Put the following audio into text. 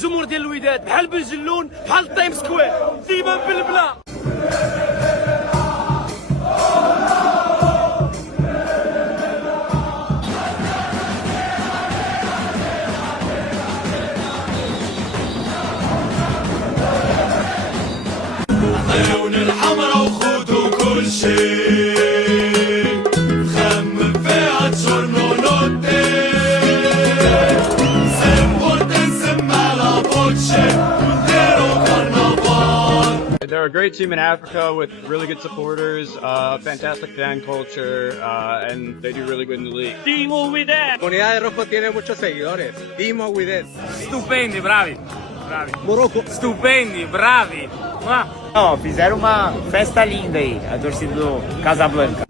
الجمهور ديال الوداد بحال بنجلون بحال التايم سكوير ديما بالبلا. عيون الحمرا وخدوا كل شيء خمم فيها تشورنونوتي سيمبورتن سمالا بوتشي وديرو كارنافال. They're a great team in Africa with really good supporters, fantastic fan culture, and they do really good in the league. Timo Widad. Comunidad de Rojo tiene muchos seguidores. Timo Widad. Stupendi, bravi. Bravi. Morocco. Stupendi, bravi. Não, fizeram uma festa linda aí, a torcida do Casablanca.